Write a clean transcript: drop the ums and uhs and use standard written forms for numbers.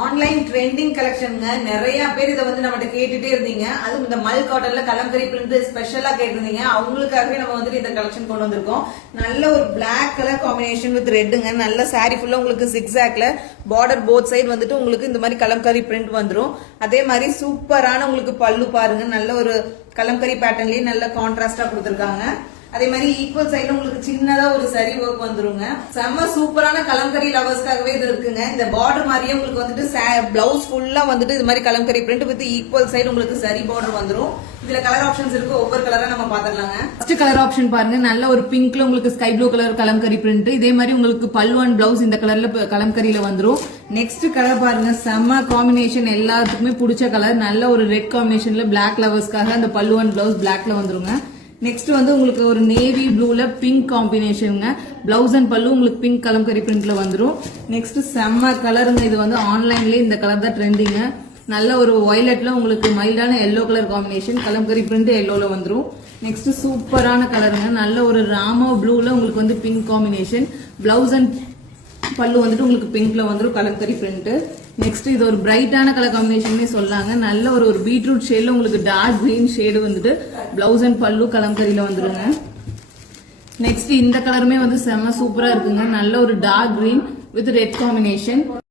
Online trending கலெக்ஷனுங்க. நிறைய பேர் இதை வந்து நம்ம கேட்டுட்டே இருந்தீங்க. அதுவும் இந்த மல் காட்டன்ல கலம்கரி பிரிண்ட் ஸ்பெஷலா கேட்டிருந்தீங்க. அவங்களுக்காகவே நம்ம வந்துட்டு இந்த கலெக்ஷன் கொண்டு வந்திருக்கோம். நல்ல ஒரு பிளாக் கலர் காம்பினேஷன் வித் ரெட்டுங்க. நல்ல சாரி ஃபுல்லா உங்களுக்கு சிக்ஸாக்ல பார்டர் போத் சைடு வந்துட்டு உங்களுக்கு இந்த மாதிரி கலம்கரி பிரிண்ட் வந்துரும். அதே மாதிரி சூப்பரான உங்களுக்கு பல்லு பாருங்க. நல்ல ஒரு கலம்கரி பேட்டர்ன்லயே நல்ல கான்ட்ராஸ்டா கொடுத்திருக்காங்க. அதே மாதிரி ஈக்குவல் சைடுல உங்களுக்கு சின்னதா ஒரு சரி ஒர்க் வந்துருங்க. செம்ம சூப்பரான கலம்கரி லவர்ஸ்க்காகவே இது இருக்குங்க. இந்த பார்டர் மாதிரியே உங்களுக்கு வந்துட்டு பிளவுஸ் ஃபுல்லா வந்துட்டு இது மாதிரி kalamkari print with equal side உங்களுக்கு சரி பார்டர் வந்துரும். இதுல கலர் ஆப்ஷன்ஸ் இருக்கு. ஒவ்வொரு கலரா நம்ம பாத்துடலாங்க. ஃபர்ஸ்ட் கலர் ஆப்ஷன் பாருங்க. நல்ல ஒரு பிங்க்ல உங்களுக்கு sky blue colour kalamkari print. இதே மாதிரி உங்களுக்கு பல்லு அண்ட் பிளவுஸ் இந்த கலர்ல கலம்கரியில வந்துரும். நெக்ஸ்ட் கலர் பாருங்க. செம்ம காம்பினேஷன், எல்லாத்துக்குமே பிடிச்ச கலர். நல்ல ஒரு ரெட் காம்பினேஷன்ல பிளாக் லவர்ஸ்க்காக அந்த பல்லு அண்ட் பிளவுஸ் பிளாக்ல வந்துருங்க. நெக்ஸ்ட் வந்து உங்களுக்கு ஒரு நேவி ப்ளூல பிங்க் காம்பினேஷனுங்க. பிளவுஸ் அண்ட் பல்லு உங்களுக்கு பிங்க் கலம்கரி பிரிண்ட்ல வந்துரும். நெக்ஸ்ட் செம்ம கலருங்க. இது வந்து ஆன்லைன்ல இந்த கலர் தான் ட்ரெண்டிங்க. நல்ல ஒரு வயலட்ல உங்களுக்கு மைல்டான yellow colour combination, Kalamkari print எல்லோல வந்துரும். நெக்ஸ்ட் சூப்பரான கலருங்க. நல்ல ஒரு ராமா ப்ளூல உங்களுக்கு வந்து பிங்க் காம்பினேஷன், பிளவுஸ் அண்ட் பல்லு வந்துட்டு உங்களுக்கு பிங்க்ல வந்துரும் கலம்கரி பிரிண்ட். நெக்ஸ்ட் இது ஒரு பிரைட்டான கலர் காம்பினேஷன் சொல்லாங்க. நல்ல ஒரு பீட்ரூட் ஷேட்ல உங்களுக்கு டார்க் கிரீன் ஷேடு வந்துட்டு பிளவுஸ் அண்ட் பல்லு கலம்கரியில வந்துருங்க. நெக்ஸ்ட் இந்த கலருமே வந்து செம்ம சூப்பரா இருக்குங்க. நல்ல ஒரு dark green with red combination.